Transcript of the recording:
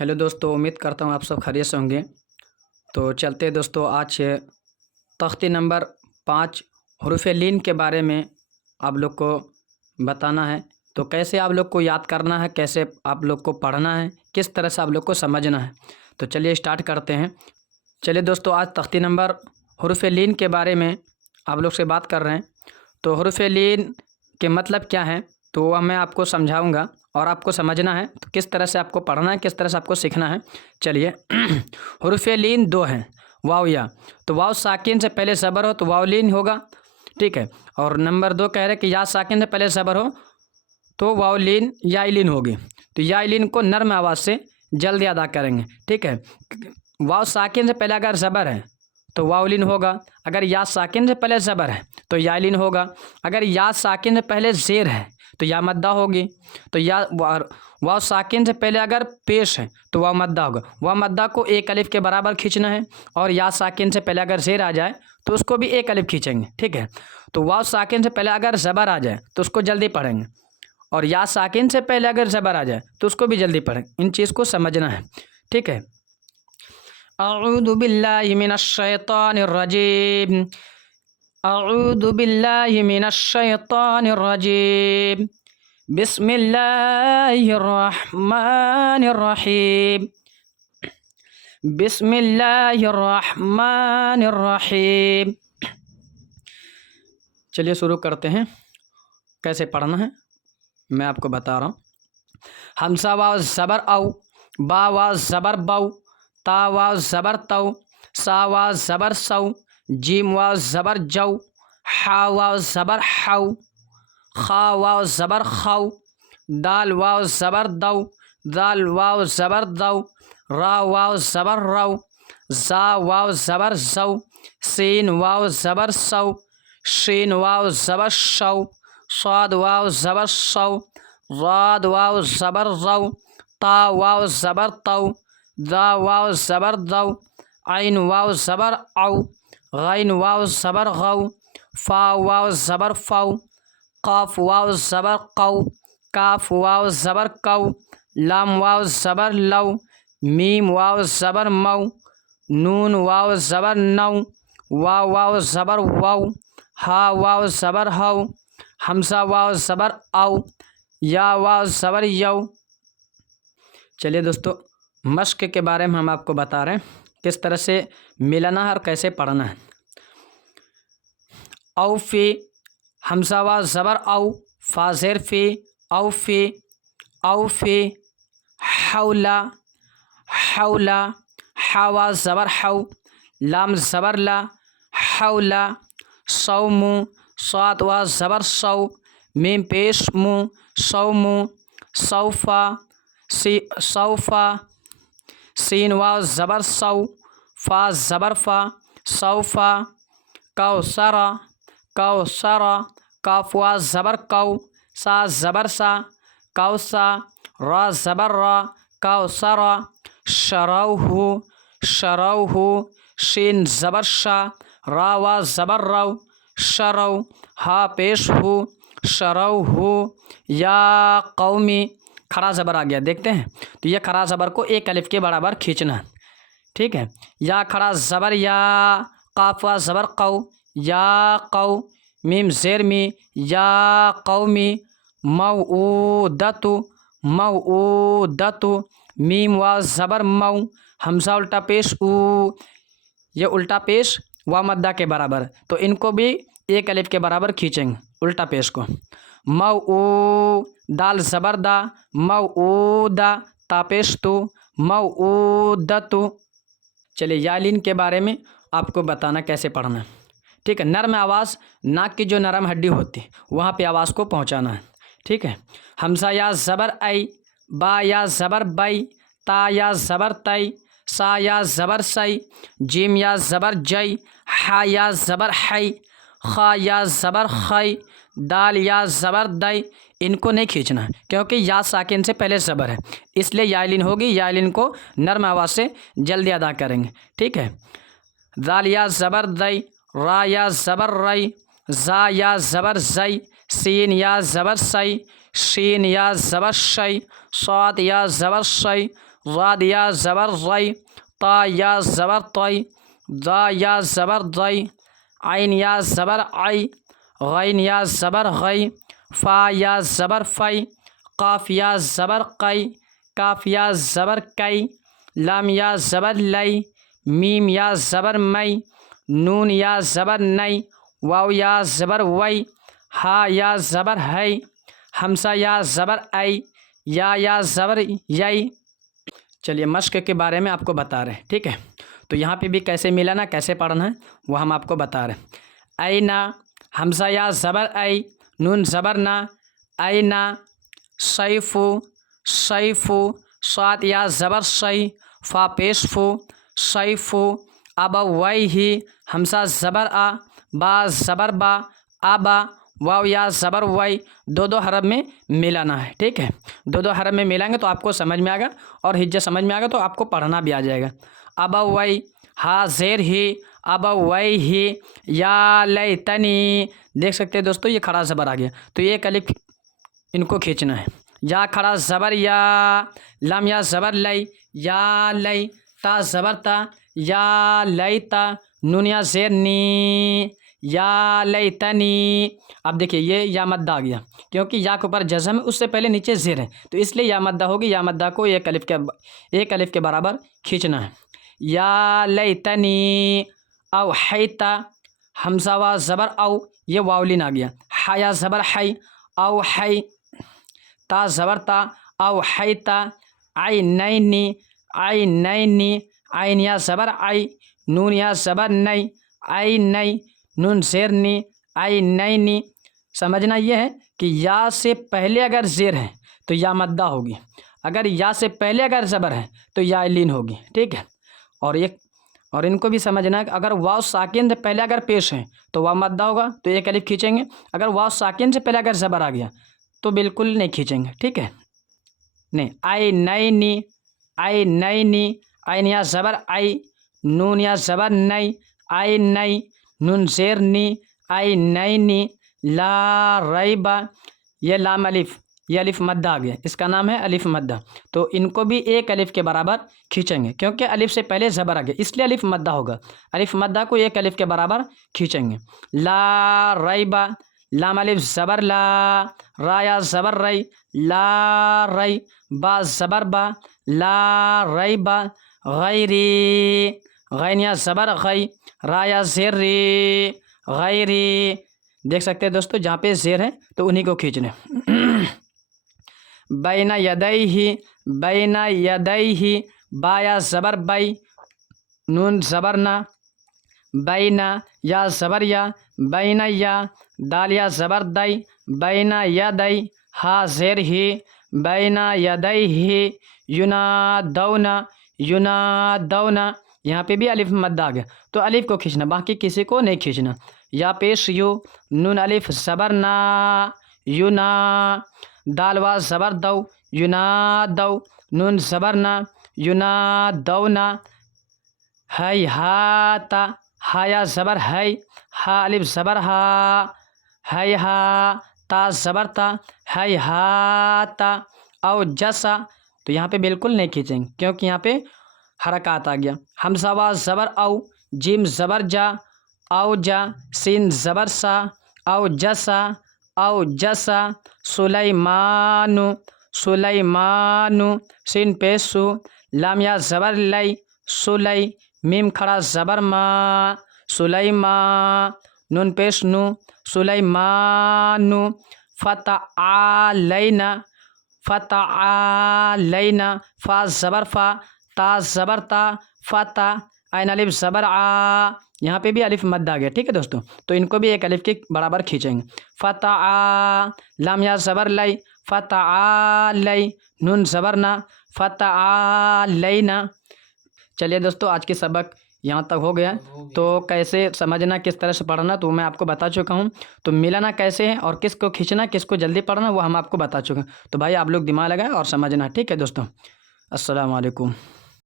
Hello दोस्तों, उम्मीद करता हूँ आप सब खैरियत से होंगे। तो चलते हैं दोस्तों, आज तख्ती नंबर 5 हरूफ लीन के बारे में आप लोग को बताना है। तो कैसे आप लोग को याद करना है, कैसे आप लोग को पढ़ना है, किस तरह से आप लोग को समझना है। तो चलिए स्टार्ट करते हैं। चलिए दोस्तों, आज तख्ती नंबर हरूफ लीन के बारे में आप लोग से बात कर रहे हैं। तो हरूफ लीन के मतलब क्या है तो वह मैं आपको समझाऊंगा और आपको समझना है तो किस तरह से आपको पढ़ना है, किस तरह से आपको सीखना है। चलिए हरूफ लीन 2 हैं, वाव या। तो वाव साकिन से पहले ज़बर हो तो वाव लीन होगा, ठीक है। और नंबर 2 कह रहे हैं कि या साकिन से पहले ज़बर हो तो वाव लीन या लीन होगी। तो या लीन को नर्म आवाज़ से जल्दी अदा करेंगे, ठीक है। वाव साकिन से पहले अगर ज़बर है तो वाव लीन होगा, अगर या साकिन से पहले ज़बर है तो या लीन होगा, अगर या साकिन से पहले ज़ेर है तो या मद्दा होगी। तो या वाव साकिन से पहले अगर पेश है तो वाव मद्दा होगा। वाव मद्दा को एक अलिफ के बराबर खींचना है, और या साकिन से पहले अगर ज़ेर आ जाए तो उसको भी एक अलिफ खींचेंगे, ठीक है। तो वाव साकिन से पहले अगर ज़बर आ जाए तो उसको जल्दी पढ़ेंगे, और या साकिन से पहले अगर ज़बर आ जाए तो उसको भी जल्दी पढ़ेंगे। इन चीज़ को समझना है, ठीक है। अऊज़ु बिल्लाहि मिनश शैतानिर रजीम, अऊज़ु बिल्लाहि मिनश शैतानिर रजीम, बिस्मिल्लाहिर रहमानिर रहीम, बिस्मिल्लाहिर रहमानिर रहीम। चलिए शुरू करते हैं। कैसे पढ़ना है मैं आपको बता रहा हूँ। हमसा वाव ज़बर औ, बा वाव ज़बर बौ, ता वाव ज़बर तौ, सा वाव ज़बर सौ, जीम वाव ज़बर जौ, हा वाव ज़बर हौ, खा वाव ज़बर खौ, दाल वाव ज़बर दौ, दाल वाव ज़बर दौ, रा वाव ज़बर रौ, ज़ा वाव ज़बर ज़ौ, सीन वाव ज़बर सौ, शीन वाव ज़बर शौ, स्वाद वाव ज़बर सौ, राद वाव ज़बर रौ, ता वाव ज़बर तौ, दा वाव ज़बर दौ, आइन वाव ज़बर औ, गैन वाव ज़बर गौ, फा वाव ज़बर फौ, काफ वाव ज़बर कौ, काफ वाव ज़बर कौ, लाम वाव ज़बर लौ, मीम वाव ज़बर मौ, नून वाव ज़बर नौ, वाव वाव ज़बर वौ, हा वाव ज़बर हौ, हमसा वाव ज़बर औ, या वाव ज़बर यौ। चलिए दोस्तों, मश्क के बारे में हम आपको बता रहे हैं किस तरह से मिलाना है और कैसे पढ़ना है। औफ़ी, हमसा वाव ज़बर औ, फा ज़ेर फ़ी, औफ़ी, औफ़ी, हौला, हौला, हा वाव ज़बर हौ, लाम ज़बर ला, हौला, सौमु, स्वाद वाव ज़बर सौ, मीम पेश मु, सौमु, सौफ़ा, सौफ़ा, सीन वाव ज़बर सौ, फा ज़बर फ़ा, सौफ़ा, कौसरा, कौसरा, काफ वाव ज़बर कौ, सा ज़बर सा, कौसा, रा ज़बर रा, कौसरा, शरौहु, शरौहु, शीन ज़बर शा, रा वाव ज़बर रौ, शरौ, हा पेश हु, शरौहु, या कौमी, खड़ा ज़बर आ गया, देखते हैं। तो यह खड़ा ज़बर को एक अलिफ के बराबर खींचना है, ठीक है। या खड़ा ज़बर या, काफ वाव ज़बर कौ, या कौ, मीम ज़ेर मी, या कौमी, मऊदतु, मऊदतु, मीम वाव ज़बर मऊ, हमसा उल्टा पेश ऊ, ये उल्टा पेश वाव मद्दा के बराबर, तो इनको भी एक अलिफ के बराबर खींचेंगे उल्टा पेश को। मऊ, दाल ज़बर दा, मऊदा, तापेश तु, मऊदतु। चलिए यालीन के बारे में आपको बताना कैसे पढ़ना है, ठीक है। नर्म आवाज़, नाक की जो नरम हड्डी होती है वहाँ पे आवाज़ को पहुँचाना है, ठीक है। हमसा या ज़बर आई, बा या ज़बर बई, ता या ज़बर तई, सा या ज़बर सई, जीम या ज़बर जई, हा या ज़बर हई, खा या ज़बर खई, दाल या ज़बर दई। इनको नहीं खींचना है क्योंकि या साकिन से पहले ज़बर है, इसलिए यालीन होगी। यालीन को नर्म आवाज़ से जल्दी अदा करेंगे, ठीक है। दाल या ज़बर दई, रा या ज़बर रई, ज़ा या ज़बर ज़ई, सीन या ज़बर सई, शीन या ज़बर शई, स्वाद या ज़बर शई, ضاد یا زبر ضی، طا یا زبر طی، ضا یا زبر ضی، عین یا زبر عی، غین یا زبر غی، فا یا زبر فی، قاف یا زبر قی، کاف یا زبر کئی، لام یا زبر لی، میم یا زبر می، نون یا زبر نئی، واو یا زبر وی، ہا یا زبر ہے، ہمزہ یا زبر ای، یا زبر یئی۔ چلیے مشق کے بارے میں آپ کو بتا رہے ہیں، ٹھیک ہے؟ تو یہاں پہ بھی کیسے ملانا، کیسے پڑھنا ہے وہ ہم آپ کو بتا رہے ہیں۔ اینا، حمزہ یا زبر ای، نون زبر نا، اینا، سیفو، سیفو، صاد یا زبر سی، فا پیش فو، سیفو، ابویہ، حمزہ زبر آ، با زبر با، آبا، واو یا زبر وی، دو حرف میں ملانا ہے، ٹھیک ہے؟ دو حرف میں ملائیں گے تو آپ کو سمجھ میں آئے گا، اور ہجہ سمجھ میں آئے گا تو آپ کو پڑھنا بھی آ جائے گا۔ ابوی، ہا زیر ہی، ابویہ، یا لیتنی، دیکھ سکتے ہیں دوستو یہ کھڑا زبر آ گیا، تو یہ الف ان کو کھینچنا ہے۔ یا کھڑا زبر یا، لام یا زبر لی، یا لی، تا زبر تا، یا لیتا، نون یا زیر نی، یا لیتنی۔ اب دیکھیے یہ یا مدہ آ گیا، کیونکہ یا کے اوپر جزم ہے، اس سے پہلے نیچے زیر ہے، تو اس لیے یا مدہ ہوگی۔ یا مدہ کو ایک الف کے برابر کھینچنا ہے۔ یا لیتنی اوحیتا، حمزہ وا زبر او، یہ واولین آ گیا، حیا زبر حی، اوحی، تا زبر تا، اوحیتا، عینینی، عینینی، عین یا زبر عی، نون یا زبر نئی، عینی، نون زیر نی، عینینی۔ سمجھنا یہ ہے کہ یا سے پہلے اگر زیر ہے تو یا مدہ ہوگی، اگر یا سے پہلے اگر زبر ہے تو یا لین ہوگی، ٹھیک ہے؟ اور ان کو بھی سمجھنا ہے کہ اگر واو ساکن سے پہلے اگر پیش ہے تو واو مدہ ہوگا، تو ایک الف کھینچیں گے۔ اگر واو ساکن سے پہلے اگر زبر آ گیا تو بالکل نہیں کھینچیں گے، ٹھیک ہے؟ نہیں، عینینی، عینینی، عین یا زبر عی، نون یا زبر نئی، عینی، نون زیر نی، عینینی، لا ریبا، یہ لام الف، یہ الف مدہ آ گیا، اس کا نام ہے الف مدہ، تو ان کو بھی ایک الف کے برابر کھینچیں گے، کیونکہ الف سے پہلے زبر آ گیا اس لیے الف مدہ ہوگا۔ الف مدہ کو ایک الف کے برابر کھینچیں گے۔ لا ریبا، لام الف زبر لا، را یا زبر ری، لا ری، با زبر با، لا ریبا، غیری، غین یا زبر غی، را یا زیر ری، غیری۔ دیکھ سکتے ہیں دوستو جہاں پہ زیر ہے تو انہی کو کھینچنے۔ بین یدیہ، بین یدیہ، با یا زبر بی، نون زبر نا، بین یا زبر یا، بین یا، دال یا زبر دئی، بین یدی، ہا زیر ہی، بین یدیہ، ینادونا، ینادونا، یہاں پہ بھی الف مدہ آ گیا تو الف کو کھینچنا، باقی کسی کو نہیں کھینچنا۔ یا پیش یو، نون الف زبر نا، یونا، دال وا زبر دو، ینادو، نون زبر نا، ینادونا، ہیہاتا، ہا یا زبر ہے، ہا الف زبر ہا، ہیہا، تا زبر تا، ہیہاتا، او جسا، تو یہاں پہ بالکل نہیں کھینچیں گے کیونکہ یہاں پہ حرکات آ گیا۔ حمزہ وا زبر او، جیم زبر جا، او جا، سین زبر سا، او جسا، او جسا، سلیمانو، سلیمانو، سین پیسو، لام یا زبر لی، سلی، میم کھڑا زبر ما، سلیما، نون پیش نو، سلیمانو، فتعالینا، فتعالینا، فا زبر فا، تا زبر تا، فتا، عین الف زبر آ، یہاں پہ بھی الف مد آ گیا، ٹھیک ہے دوستو؟ تو ان کو بھی ایک الف کے برابر کھینچیں گے۔ فتعا، لام یا زبر لی، فتعالی، نون زبر نا، فتعالینا۔ چلیے دوستو آج کے سبق یہاں تک ہو گیا، تو کیسے سمجھنا، کس طرح سے پڑھنا تو میں آپ کو بتا چکا ہوں، تو ملانا کیسے ہے اور کس کو کھینچنا، کس کو جلدی پڑھنا وہ ہم آپ کو بتا چکے ہیں، تو بھائی آپ لوگ دماغ لگائیں اور سمجھنا، ٹھیک ہے دوستو؟ السلام علیکم۔